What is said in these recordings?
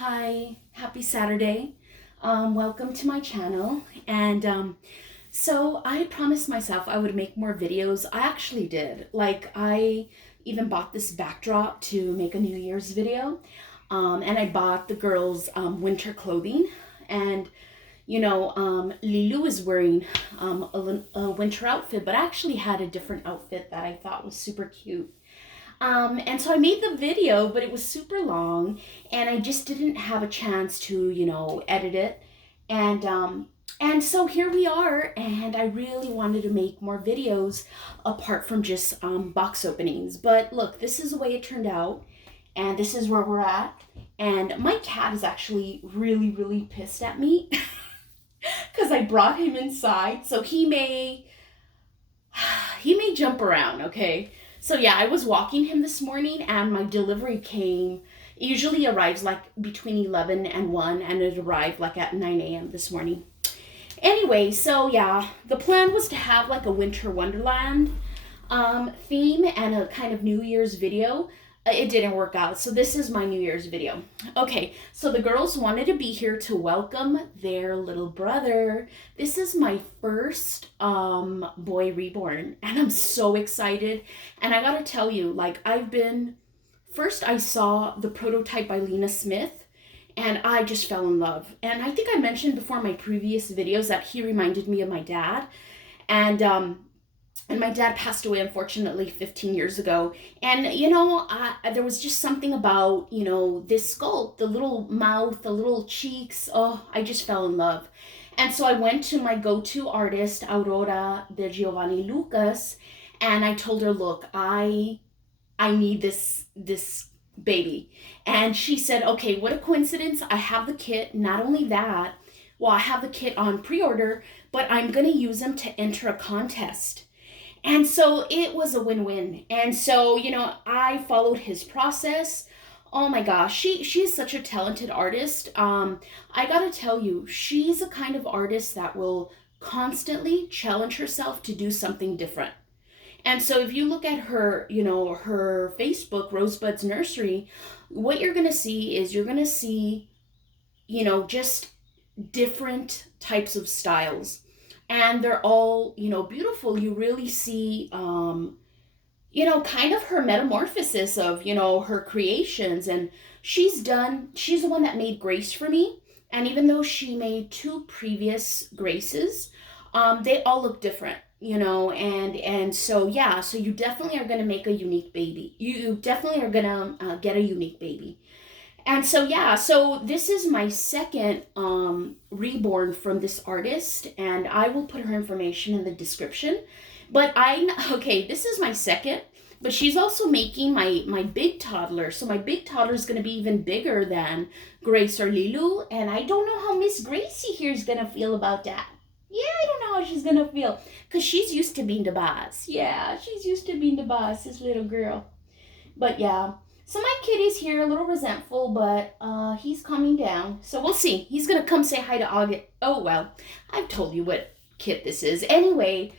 Hi, happy Saturday. Welcome to my channel. And so I had promised myself I would make more videos. I actually did. Like, I even bought this backdrop to make a New Year's video. And I bought the girls winter clothing. And Lilu is wearing a winter outfit, but I actually had a different outfit that I thought was super cute. And so I made the video, but it was super long, and I just didn't have a chance to, edit it. And so here we are, and I really wanted to make more videos apart from just box openings. But look, this is the way it turned out, and this is where we're at. And my cat is actually really, really pissed at me because I brought him inside, so he may jump around, okay? So yeah, I was walking him this morning and my delivery came. It usually arrives like between 11 and 1, and it arrived like at 9 a.m. this morning. Anyway, so yeah, the plan was to have like a winter wonderland theme and a kind of New Year's video. It didn't work out, so this is my New Year's video. Okay, so the girls wanted to be here to welcome their little brother. This is my first boy reborn, and I'm so excited. And I gotta tell you, like, first I saw the prototype by Lena Smith, and I just fell in love. And I think I mentioned before in my previous videos that he reminded me of my dad. And my dad passed away, unfortunately, 15 years ago. And, there was just something about, this sculpt, the little mouth, the little cheeks. Oh, I just fell in love. And so I went to my go-to artist, Aurora de Giovanni Lucas, and I told her, look, I need this baby. And she said, okay, what a coincidence. I have the kit. Not only that, well, I have the kit on pre-order, but I'm going to use them to enter a contest. And so it was a win-win. And so, I followed his process. Oh my gosh, she is such a talented artist. I gotta tell you, she's a kind of artist that will constantly challenge herself to do something different. And so if you look at her, her Facebook, Rosebuds Nursery, what you're gonna see is just different types of styles. And they're all, beautiful. You really see, kind of her metamorphosis of, her creations. And she's the one that made Grace for me. And even though she made 2 previous Graces, they all look different, and so, yeah, so you definitely are going to make a unique baby. You definitely are going to get a unique baby. And so, yeah, so this is my second reborn from this artist, and I will put her information in the description. But this is my second, but she's also making my big toddler. So my big toddler is going to be even bigger than Grace or Lilu, and I don't know how Miss Gracie here is going to feel about that. Yeah, I don't know how she's going to feel, because she's used to being the boss. Yeah, she's used to being the boss, this little girl. But yeah. So my kitty's here, a little resentful, but he's calming down. So we'll see. He's going to come say hi to August. Oh, well, I've told you what kit this is. Anyway,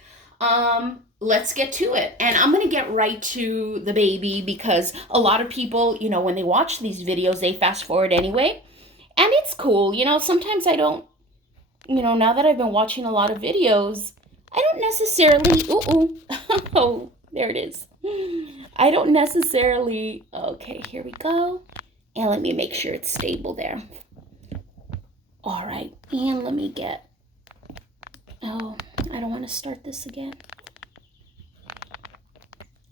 let's get to it. And I'm going to get right to the baby, because a lot of people, when they watch these videos, they fast forward anyway. And it's cool. Sometimes I don't, now that I've been watching a lot of videos, I don't necessarily, oh, there it is. I don't necessarily, okay, here we go. And let me make sure it's stable there. All right, and let me I don't want to start this again.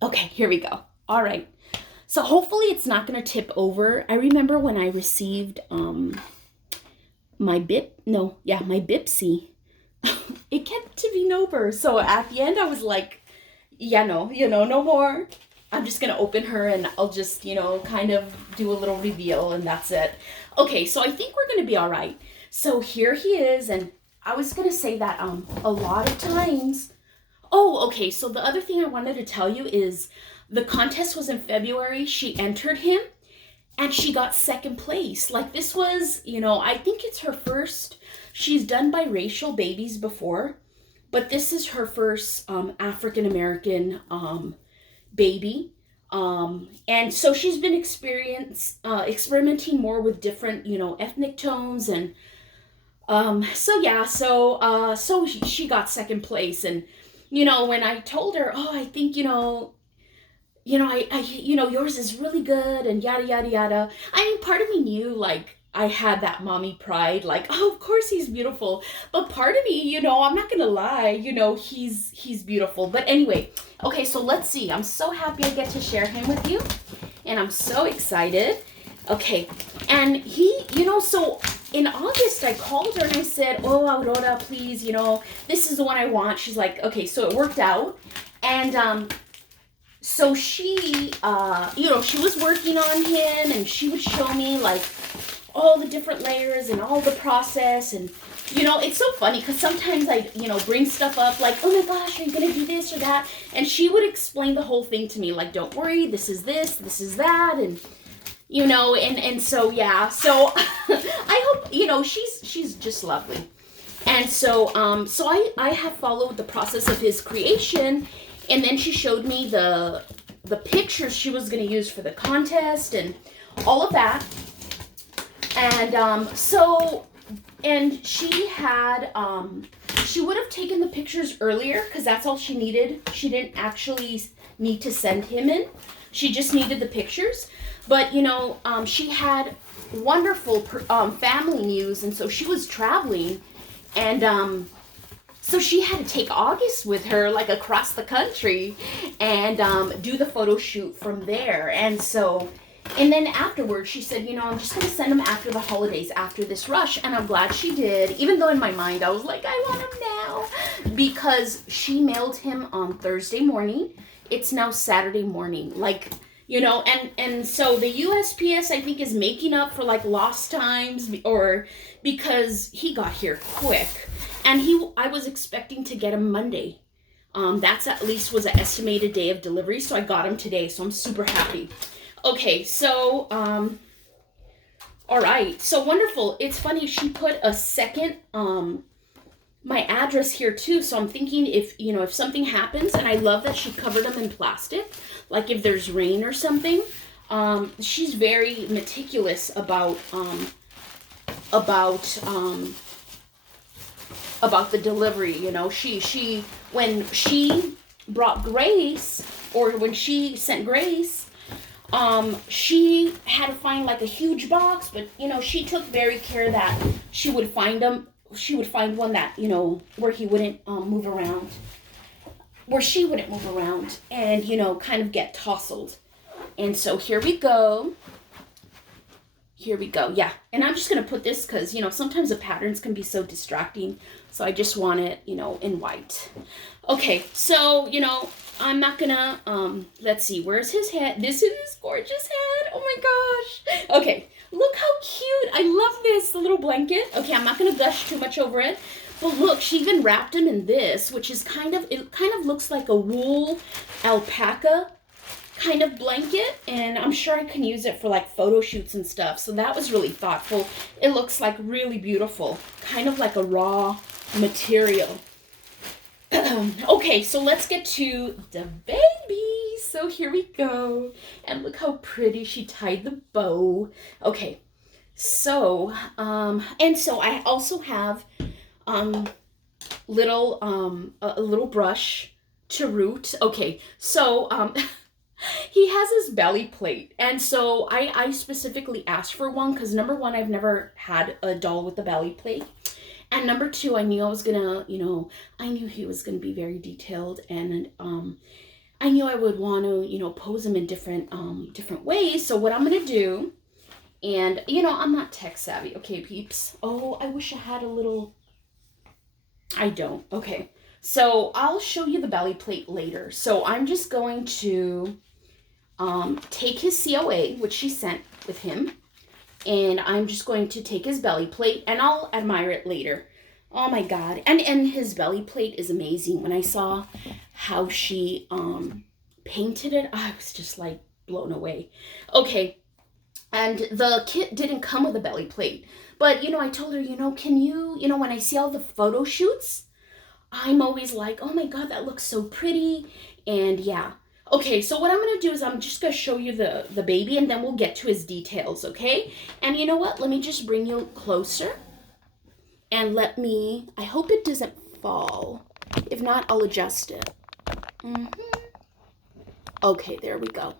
Okay, here we go. All right, so hopefully it's not going to tip over. I remember when I received my Bipsy, it kept tipping over. So at the end I was like, yeah, no more. I'm just going to open her and I'll just, kind of do a little reveal, and that's it. Okay, so I think we're going to be all right. So here he is, and I was going to say that a lot of times... Oh, okay, so the other thing I wanted to tell you is the contest was in February. She entered him, and she got second place. Like, this was, I think it's her first... She's done biracial babies before, but this is her first African-American baby. And so she's been experimenting more with different, ethnic tones. And so yeah, so she got second place. And when I told her, oh, I think, yours is really good and yada yada yada. I mean, part of me knew, like, I had that mommy pride, like, oh, of course he's beautiful. But part of me, I'm not gonna lie, he's beautiful. But anyway, okay, so let's see. I'm so happy I get to share him with you, and I'm so excited. Okay, and he, so in August I called her and I said, oh, Aurora, please, this is the one I want. She's like, okay, so it worked out. And so she, she was working on him, and she would show me, like, all the different layers and all the process. And, it's so funny because sometimes I, bring stuff up like, oh my gosh, are you going to do this or that? And she would explain the whole thing to me, like, don't worry, this is this, this is that. And, and so, yeah, so I hope, she's just lovely. And so, I have followed the process of his creation. And then she showed me the pictures she was going to use for the contest and all of that. And and she had, she would have taken the pictures earlier because that's all she needed. She didn't actually need to send him in. She just needed the pictures. But, she had wonderful family news, and so she was traveling. And so she had to take August with her, like, across the country and do the photo shoot from there. And then afterwards, she said, I'm just going to send him after the holidays, after this rush. And I'm glad she did, even though in my mind I was like, I want him now. Because she mailed him on Thursday morning. It's now Saturday morning. Like, and so the USPS, I think, is making up for, like, lost times, or because he got here quick. And I was expecting to get him Monday. That's at least was an estimated day of delivery, so I got him today, so I'm super happy. Okay, so, all right, so wonderful. It's funny, she put a second, my address here too, so I'm thinking if something happens, and I love that she covered them in plastic, like if there's rain or something. She's very meticulous about the delivery. She when she brought Grace, or when she sent Grace, she had to find, like, a huge box, but she took very care that she would find one that where he wouldn't move around, where she wouldn't move around and kind of get tousled. And so here we go. Yeah, and I'm just gonna put this because sometimes the patterns can be so distracting, so I just want it in white. Okay, so I'm not gonna let's see, where's his head? This is his gorgeous head. Oh my gosh. Okay, look how cute. I love this, the little blanket. Okay, I'm not gonna gush too much over it, but look, she even wrapped him in this, which is kind of looks like a wool alpaca kind of blanket, and I'm sure I can use it for, like, photo shoots and stuff. So that was really thoughtful. It looks, like, really beautiful, kind of like a raw material. Okay, so let's get to the baby. So here we go, and look how pretty she tied the bow. Okay, so and so I also have a little brush to root. Okay, so he has his belly plate, and so I specifically asked for one because, number one, I've never had a doll with a belly plate, and number two, I knew I was gonna, I knew he was gonna be very detailed, and I knew I would want to, pose him in different ways. So what I'm gonna do, and I'm not tech savvy, okay, peeps. Oh, I wish I had a little. I don't. Okay, so I'll show you the belly plate later. So I'm just going to take his COA, which she sent with him, and I'm just going to take his belly plate, and I'll admire it later. Oh my God. And his belly plate is amazing. When I saw how she painted it, I was just, like, blown away. Okay, and the kit didn't come with a belly plate, but I told her, can you, when I see all the photo shoots, I'm always like, oh my God, that looks so pretty. And yeah, Okay, so what I'm going to do is I'm just going to show you the baby, and then we'll get to his details, okay? And you know what? Let me just bring you closer. And I hope it doesn't fall. If not, I'll adjust it. Okay, there we go.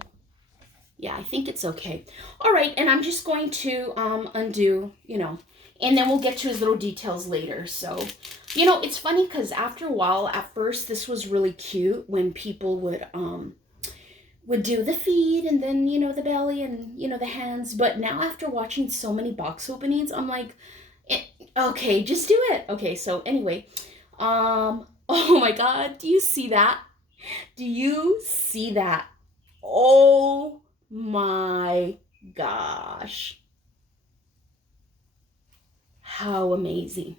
Yeah, I think it's okay. All right, and I'm just going to undo, and then we'll get to his little details later. So, it's funny because after a while, at first, this was really cute when people would do the feet and then, the belly and, the hands. But now after watching so many box openings, I'm like, okay, just do it. Okay, so anyway, oh my God, do you see that? Do you see that? Oh my gosh. How amazing.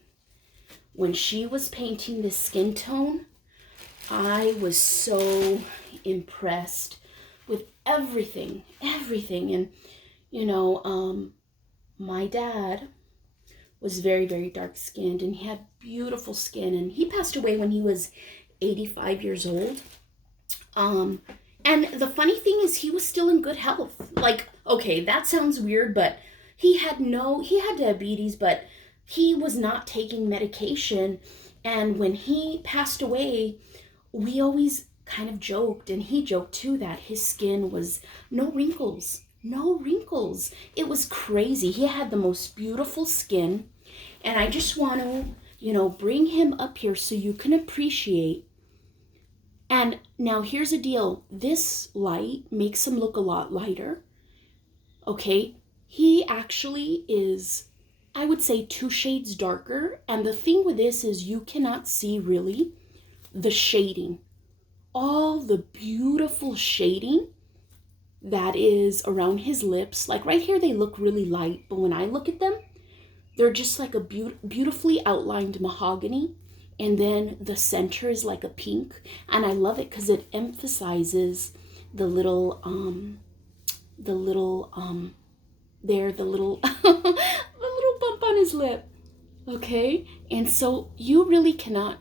When she was painting this skin tone, I was so impressed with everything. And, my dad was very, very dark skinned, and he had beautiful skin, and he passed away when he was 85 years old. And the funny thing is he was still in good health. Like, okay, that sounds weird, but he had diabetes, but he was not taking medication. And when he passed away, we always kind of joked, and he joked too, that his skin was no wrinkles. It was crazy. He had the most beautiful skin. And I just want to, bring him up here so you can appreciate. And now here's the deal. This light makes him look a lot lighter. Okay? He actually is, I would say, 2 shades darker. And the thing with this is you cannot see really the shading. All the beautiful shading that is around his lips. Like right here, they look really light. But when I look at them, they're just like a beautifully outlined mahogany. And then the center is like a pink. And I love it because it emphasizes the little, the little the little bump on his lip. Okay? And so you really cannot,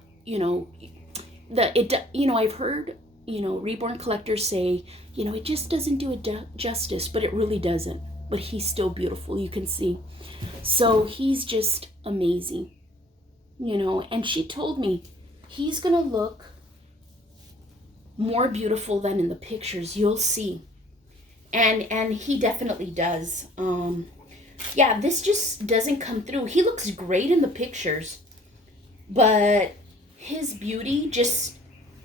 I've heard, reborn collectors say, it just doesn't do it justice, but it really doesn't. But he's still beautiful, you can see. So he's just amazing. And she told me he's gonna look more beautiful than in the pictures. You'll see. And he definitely does. Yeah, this just doesn't come through. He looks great in the pictures, but his beauty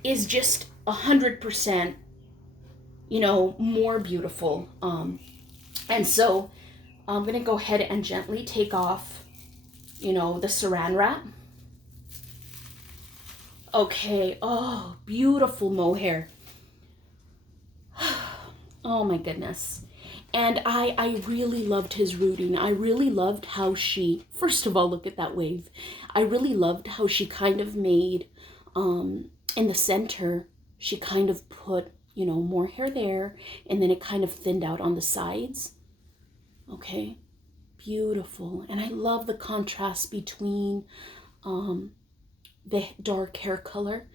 is just 100%, more beautiful. And so I'm gonna go ahead and gently take off, the saran wrap. Okay, oh, beautiful mohair. Oh my goodness. And I really loved his rooting. I really loved how first of all, look at that wave. I really loved how she kind of made, in the center, she kind of put, more hair there, and then it kind of thinned out on the sides. Okay, beautiful. And I love the contrast between, the dark hair color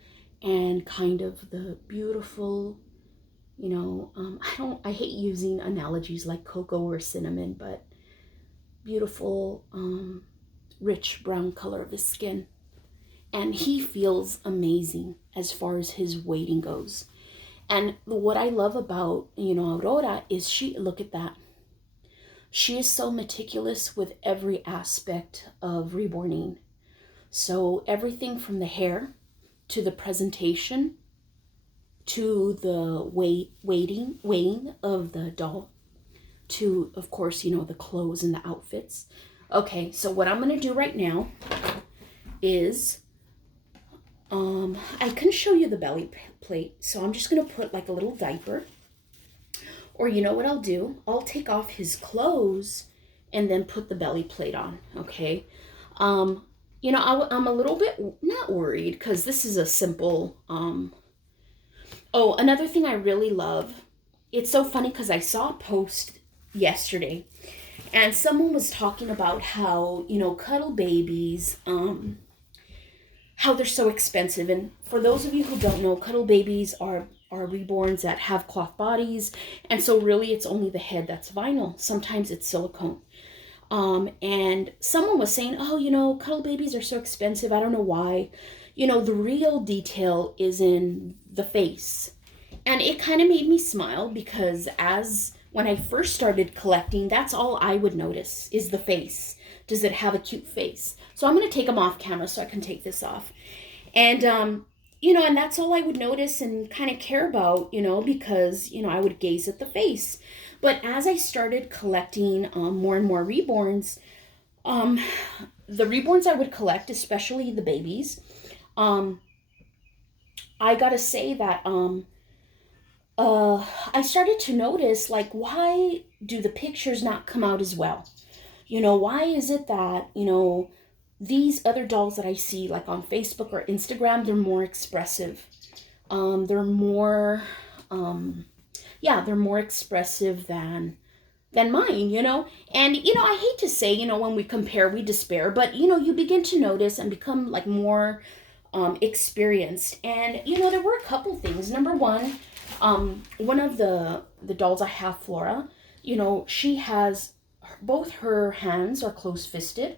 and kind of the beautiful, I hate using analogies like cocoa or cinnamon, but beautiful, rich brown color of his skin. And he feels amazing as far as his weighting goes. And what I love about, Aurora is look at that. She is so meticulous with every aspect of reborning. So everything from the hair to the presentation to the weighing of the doll to, of course, the clothes and the outfits. Okay, so what I'm going to do right now is I can show you the belly plate. So I'm just going to put like a little diaper. Or you know what I'll do? I'll take off his clothes and then put the belly plate on, okay? I'm a little bit not worried because this is a simple, oh, another thing I really love, it's so funny because I saw a post yesterday and someone was talking about how, cuddle babies, how they're so expensive. And for those of you who don't know, cuddle babies are are reborns that have cloth bodies. And so really it's only the head that's vinyl. Sometimes it's silicone. And someone was saying, oh, you know, cuddle babies are so expensive. I don't know why. You know, the real detail is in the face. And it kind of made me smile because when I first started collecting, that's all I would notice is the face. Does it have a cute face? So I'm going to take them off camera so I can take this off. And, you know, and that's all I would notice and kind of care about, you know, because, you know, I would gaze at the face. But as I started collecting more and more reborns, the reborns I would collect, especially the babies, I gotta say that I started to notice, like, why do the pictures not come out as well? You know, why is it that, you know, these other dolls that I see, like on Facebook or Instagram, they're more expressive. They're more, they're more expressive than mine, you know? And, you know, I hate to say, you know, when we compare, we despair, but, you know, you begin to notice and become like more experienced. And, you know, there were a couple things. Number one of the dolls I have, Flora, you know, she has, both her hands are close-fisted.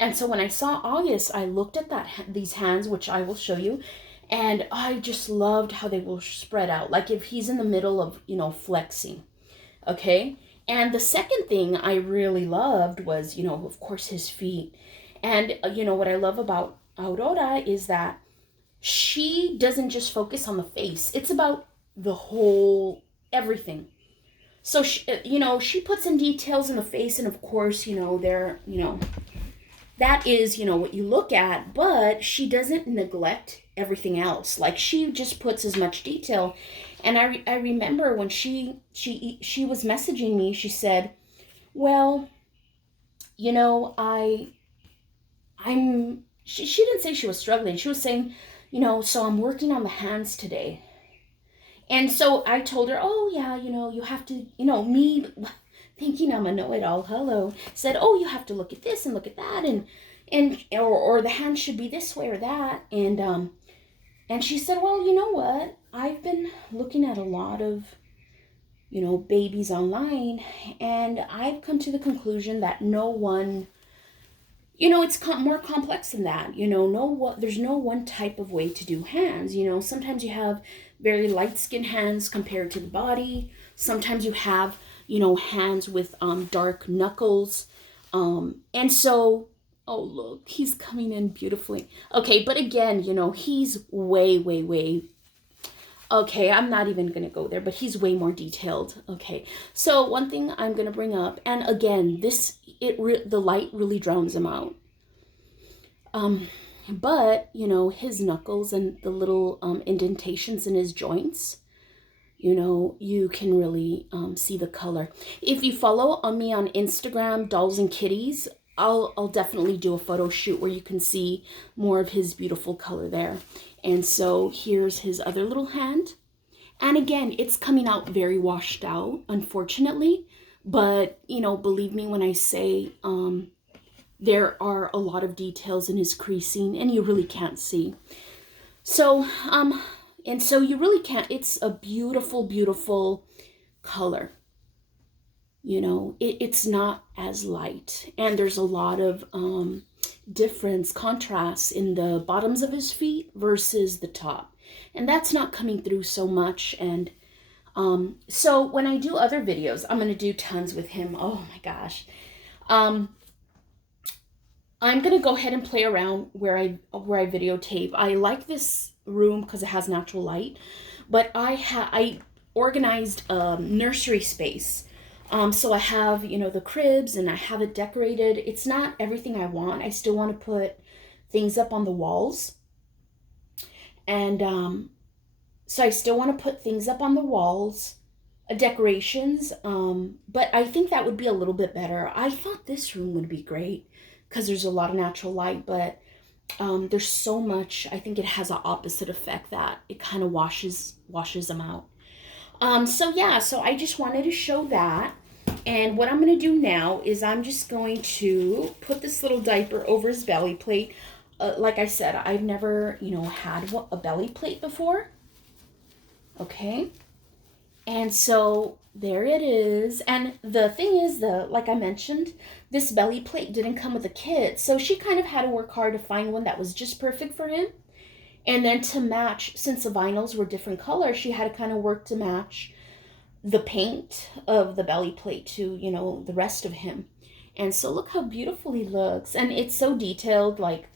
And so when I saw August, I looked at these hands, which I will show you, and I just loved how they will spread out, like if he's in the middle of, you know, flexing, okay? And the second thing I really loved was, you know, of course, his feet. And, you know, what I love about Aurora is that she doesn't just focus on the face. It's about the whole, everything. So, you know, she puts in details in the face, and of course, you know, that is, you know, what you look at, but she doesn't neglect everything else. Like, she just puts as much detail. And I remember when she was messaging me, she said, well, you know, she didn't say she was struggling. She was saying, you know, so I'm working on the hands today. And so I told her, oh yeah, you know, you have to, you know, me thinking I'm a know-it-all, hello, said, oh, you have to look at this and look at that, or the hand should be this way or that. And she said, well, you know what? I've been looking at a lot of, you know, babies online, and I've come to the conclusion that no one, you know, it's more complex than that. You know, there's no one type of way to do hands. You know, sometimes you have very light-skinned hands compared to the body. Sometimes you have, you know, hands with dark knuckles. And so, oh, look, he's coming in beautifully. Okay, but again, you know, he's way, way, way, okay, I'm not even going to go there, but he's way more detailed. Okay, so one thing I'm going to bring up, and again, the light really drowns him out. But, you know, his knuckles and the little indentations in his joints, you know, you can really see the color. If you follow me on Instagram, Dolls and Kitties, I'll definitely do a photo shoot where you can see more of his beautiful color there. And so here's his other little hand. And again, it's coming out very washed out, unfortunately. But, you know, believe me when I say there are a lot of details in his creasing, and you really can't see. So, and so you really can't, it's a beautiful, beautiful color. You know, it's not as light. And there's a lot of difference, contrast in the bottoms of his feet versus the top. And that's not coming through so much. And so when I do other videos, I'm going to do tons with him. Oh my gosh. I'm going to go ahead and play around where I videotape. I like this room because it has natural light, but I organized nursery space. So I have, you know, the cribs, and I have it decorated. It's not everything I want. I still want to put things up on the walls. And so I still want to put things up on the walls, decorations. But I think that would be a little bit better. I thought this room would be great because there's a lot of natural light, but there's so much. I think it has an opposite effect that it kind of washes them out. So yeah, so I just wanted to show that. And what I'm going to do now is I'm just going to put this little diaper over his belly plate. Like I said, I've never, you know, had a belly plate before. Okay. And so there it is. And the thing is, like I mentioned, this belly plate didn't come with a kit. So she kind of had to work hard to find one that was just perfect for him. And then to match, since the vinyls were different colors, she had to kind of work to match the paint of the belly plate to, you know, the rest of him. And so look how beautiful he looks. And it's so detailed, like,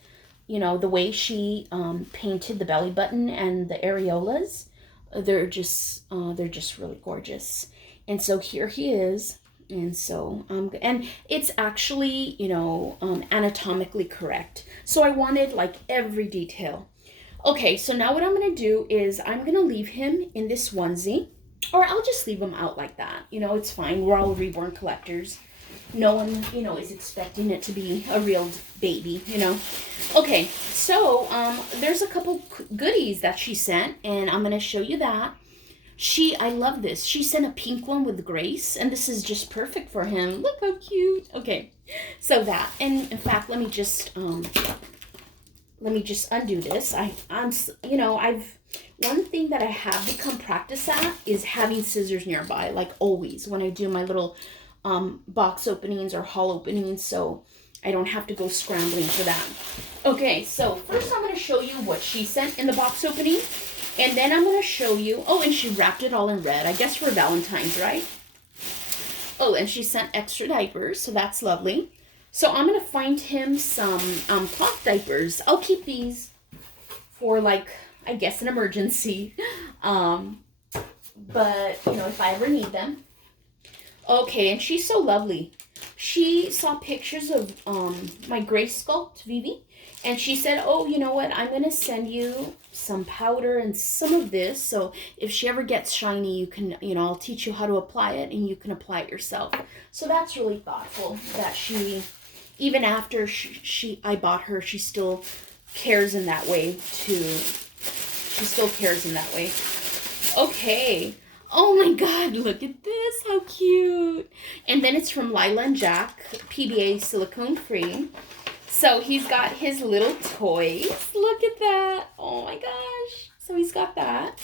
you know, the way she painted the belly button and the areolas. They're just really gorgeous. And so here he is. And so, and it's actually, you know, anatomically correct. So I wanted like every detail. Okay, so now what I'm going to do is I'm going to leave him in this onesie. Or I'll just leave him out like that. You know, it's fine. We're all reborn collectors. No one, you know, is expecting it to be a real baby, you know. Okay, so there's a couple goodies that she sent, and I'm going to show you that. I love this. She sent a pink one with Grace, and this is just perfect for him. Look how cute. Okay, so that. And in fact, let me just undo this. You know, one thing that I have become practice at is having scissors nearby, like always, when I do my little box openings or haul openings, so I don't have to go scrambling for that. Okay, so first I'm going to show you what she sent in the box opening, and then I'm going to show you, oh, and she wrapped it all in red, I guess for Valentine's, right? Oh, and she sent extra diapers, so that's lovely. So I'm going to find him some cloth diapers. I'll keep these for, like, I guess an emergency. But, you know, if I ever need them. Okay, and she's so lovely. She saw pictures of my gray Sculpt Vivi, and she said, oh, you know what, I'm going to send you some powder and some of this, so if she ever gets shiny, you can, you know, I'll teach you how to apply it, and you can apply it yourself. So that's really thoughtful that she, even after I bought her, she still cares in that way she still cares in that way. Okay. Oh my God, look at this, how cute. And then it's from Lila and Jack, PBA silicone free. So he's got his little toys. Look at that. Oh my gosh. So he's got that.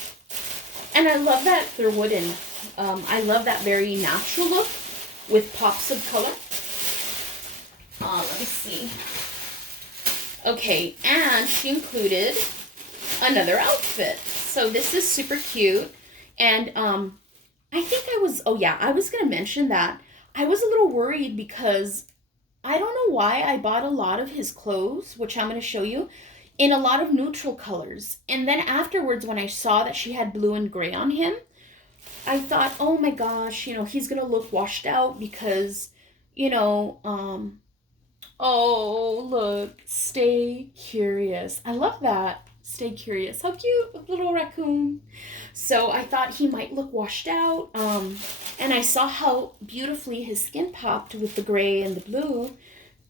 And I love that they're wooden. I love that very natural look with pops of color. Let me see. Okay, and she included another outfit. So this is super cute. And I think I was going to mention that I was a little worried because I don't know why I bought a lot of his clothes, which I'm going to show you, in a lot of neutral colors. And then afterwards, when I saw that she had blue and gray on him, I thought, oh my gosh, you know, he's going to look washed out because, you know, oh, look, stay curious. I love that. Stay curious. How cute, a little raccoon. So I thought he might look washed out. And I saw how beautifully his skin popped with the gray and the blue.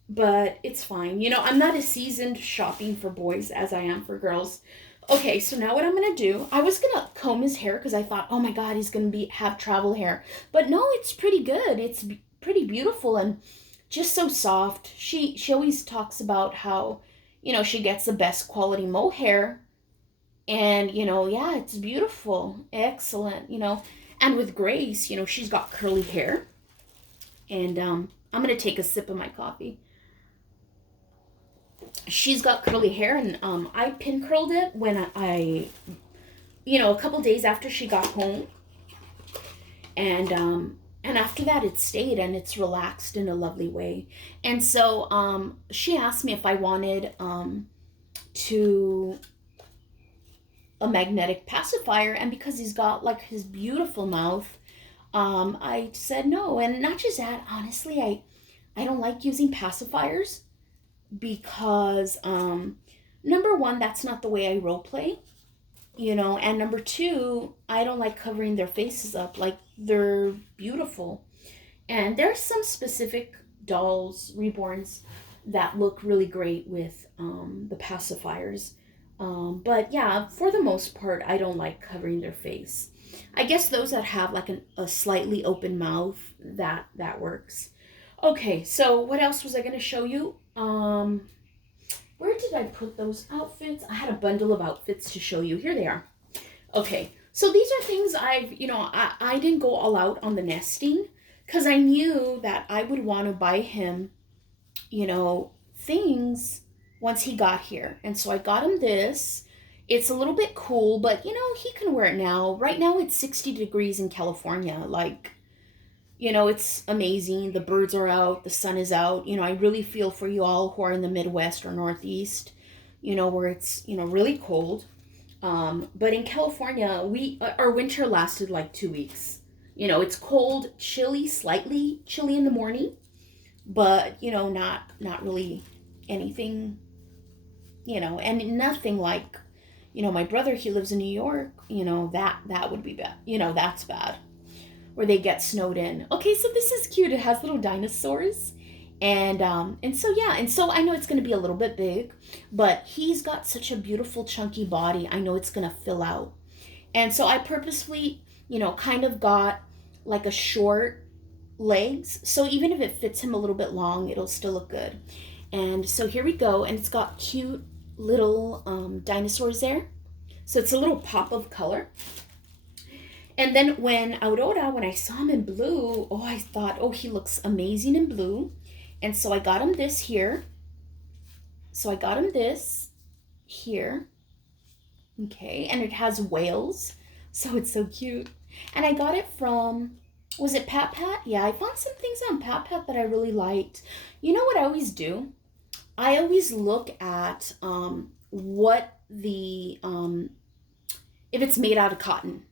But it's fine. You know, I'm not as seasoned shopping for boys as I am for girls. Okay, so now what I'm going to do, I was going to comb his hair because I thought, oh my God, he's going to have travel hair. But no, it's pretty good. It's pretty beautiful and just so soft. She always talks about how, you know, she gets the best quality mohair. And, you know, yeah, it's beautiful. Excellent, you know. And with Grace, you know, she's got curly hair. And I'm going to take a sip of my coffee. She's got curly hair, and I pin curled it when I, you know, a couple days after she got home. And after that, it stayed, and it's relaxed in a lovely way. And so she asked me if I wanted a magnetic pacifier, and because he's got like his beautiful mouth, I said no. And not just that, honestly, I don't like using pacifiers because number one, that's not the way I role play, you know, and number two, I don't like covering their faces up. Like, they're beautiful. And there's some specific dolls, reborns, that look really great with the pacifiers. But yeah, for the most part, I don't like covering their face. I guess those that have like a slightly open mouth, that works. Okay, so what else was I going to show you? Where did I put those outfits? I had a bundle of outfits to show you. Here they are. Okay, So these are things I didn't go all out on the nesting because I knew that I would want to buy him, things once he got here. And so I got him this. It's a little bit cool, but he can wear it now. Right now it's 60 degrees in California. Like, it's amazing. The birds are out, the sun is out. I really feel for you all who are in the Midwest or Northeast, where it's, really cold. But in California, our winter lasted like 2 weeks. It's cold, chilly, slightly chilly in the morning, but not really anything, and nothing like, my brother, he lives in New York, that would be bad. That's bad, where they get snowed in. Okay, so this is cute. It has little dinosaurs. And so I know it's going to be a little bit big, but he's got such a beautiful chunky body. I know it's going to fill out. And so I purposefully, kind of got like a short legs. So even if it fits him a little bit long, it'll still look good. And so here we go. And it's got cute little dinosaurs there. So it's a little pop of color. And then when I saw him in blue, I thought, he looks amazing in blue. And so I got him this here. So I got him this here. Okay, and it has whales. So it's so cute. And I got it from, was it Pat Pat? Yeah, I found some things on Pat Pat that I really liked. You know what I always do? I always look at what the, if it's made out of cotton.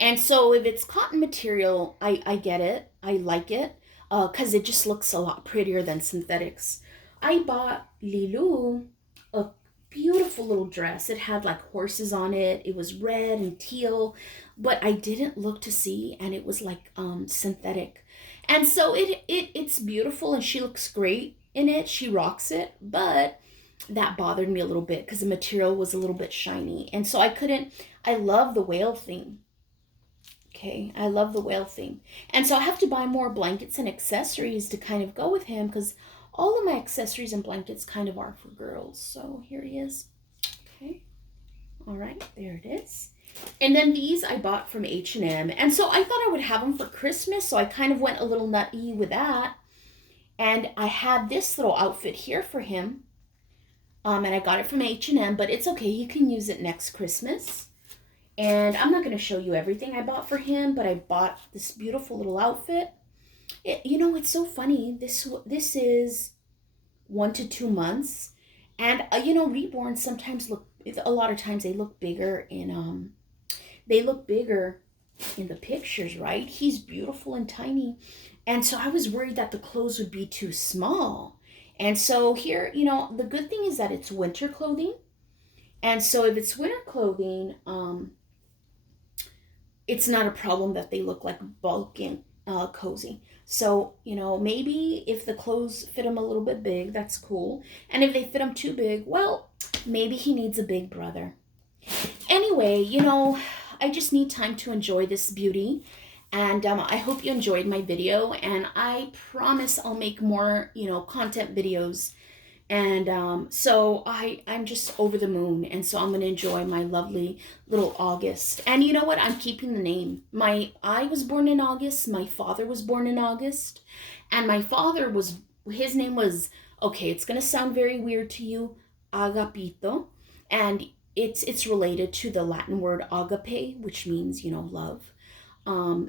And so if it's cotton material, I get it. I like it. Because it just looks a lot prettier than synthetics. I bought Lilu a beautiful little dress. It had like horses on it. It was red and teal, but I didn't look to see, and it was like synthetic. And so it's beautiful, and she looks great in it. She rocks it, but that bothered me a little bit because the material was a little bit shiny. And so I love the whale thing. Okay, I love the whale thing. And so I have to buy more blankets and accessories to kind of go with him because all of my accessories and blankets kind of are for girls. So here he is. Okay, all right, there it is. And then these I bought from H&M. And so I thought I would have them for Christmas, so I kind of went a little nutty with that. And I had this little outfit here for him. And I got it from H&M, but it's okay. He can use it next Christmas. And I'm not going to show you everything I bought for him, but I bought this beautiful little outfit. It's so funny. This is 1 to 2 months. And, Reborn sometimes a lot of times they look bigger in the pictures, right? He's beautiful and tiny. And so I was worried that the clothes would be too small. And so here, the good thing is that it's winter clothing. And so if it's winter clothing, it's not a problem that they look like bulky and cozy. So, maybe if the clothes fit him a little bit big, that's cool. And if they fit him too big, well, maybe he needs a big brother. Anyway, I just need time to enjoy this beauty. And I hope you enjoyed my video. And I promise I'll make more, content videos. And so I'm just over the moon. And so I'm going to enjoy my lovely little August. And you know what? I'm keeping the name. I was born in August. My father was born in August. And my father his name was, okay, it's going to sound very weird to you, Agapito. And it's related to the Latin word agape, which means, love.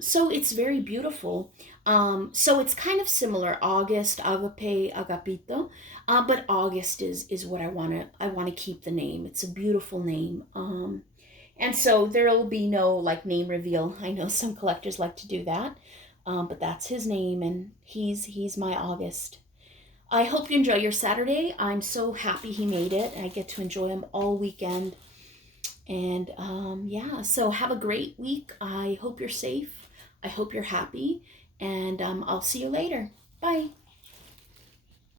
So it's very beautiful. So it's kind of similar, August, agape, agapito, but August is what I want to keep the name. It's a beautiful name. And so there'll be no like name reveal. I know some collectors like to do that. But that's his name, and he's my August. I hope you enjoy your Saturday. I'm so happy he made it. I get to enjoy him all weekend. And so have a great week. I hope you're safe. I hope you're happy. And I'll see you later. Bye.